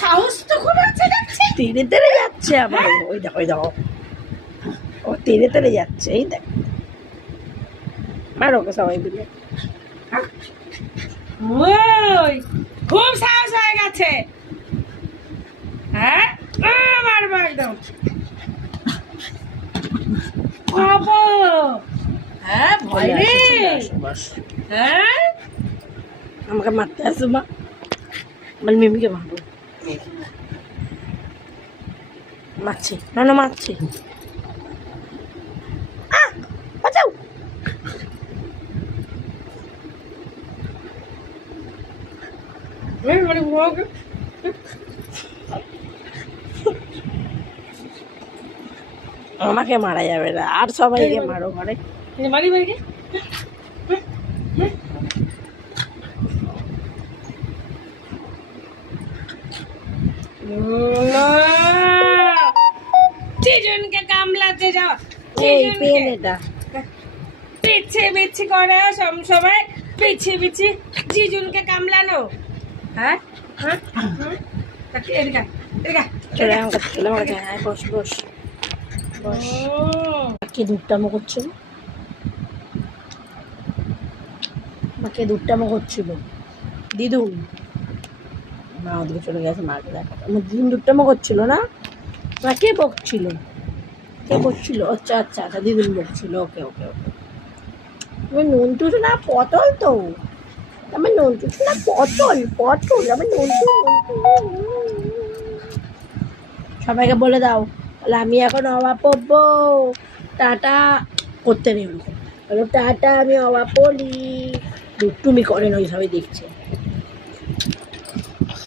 সাহস তো খুব আছে যাচ্ছে, তেড়ে তেড়ে যাচ্ছে আমার। ওই দেখো ওই দেখো, ও তেড়ে তেড়ে যাচ্ছে। এই দেখ, মারো ওকে সবাই মিলে। ওই খুব সাহস হয়ে গেছে। হ্যাঁ মারবো একদম। বাবা হ্যাঁ ভয় চলে রে। আসো, চলে আসো, বস। হ্যাঁ আমাকে মারতে আসো মা, আমার মিমিকে মারবো। মারছি না না মারছি, বাঁচাও। মানে ওকে আমাকে মারা যাবে না, আর সবাইকে মারো ঘরে। মারি ভাইকে। চিজনকে কামলাতে যাও। এই পেন এটা পিছি পিছি করে সব সময় পিছি পিছি জিজুনকে কামলানো। হ্যাঁ হ্যাঁ এদিকে এদিকে। চলে আমার কাছে, চলে আমার কাছে। হ্যাঁ বস বস বস। কে দুধটামো করছিল, মাকে দুধটামো করছিল দিদুন। মা ওদিকে চলে গেছে, মাকে দেখা। আমার দিদুন দুধটামো করছিল না, মা কে বকছিল, কে বকছিল? আচ্ছা আচ্ছা আচ্ছা, দিদুন বকছিল। ওকে ওকে ওকে। আমার নন্টুস না পটল তো, আমার নন্টুস না পটল পটল, আমার নন্টু নন্টু। সবাইকে বলে দাও তাহলে আমি এখন অভাব পড়বো। টাটা করতে নেই ওরকম, বলো টাটা, আমি অভাব পড়ি। দুষ্টুমি করেন ওই সবাই দেখছে।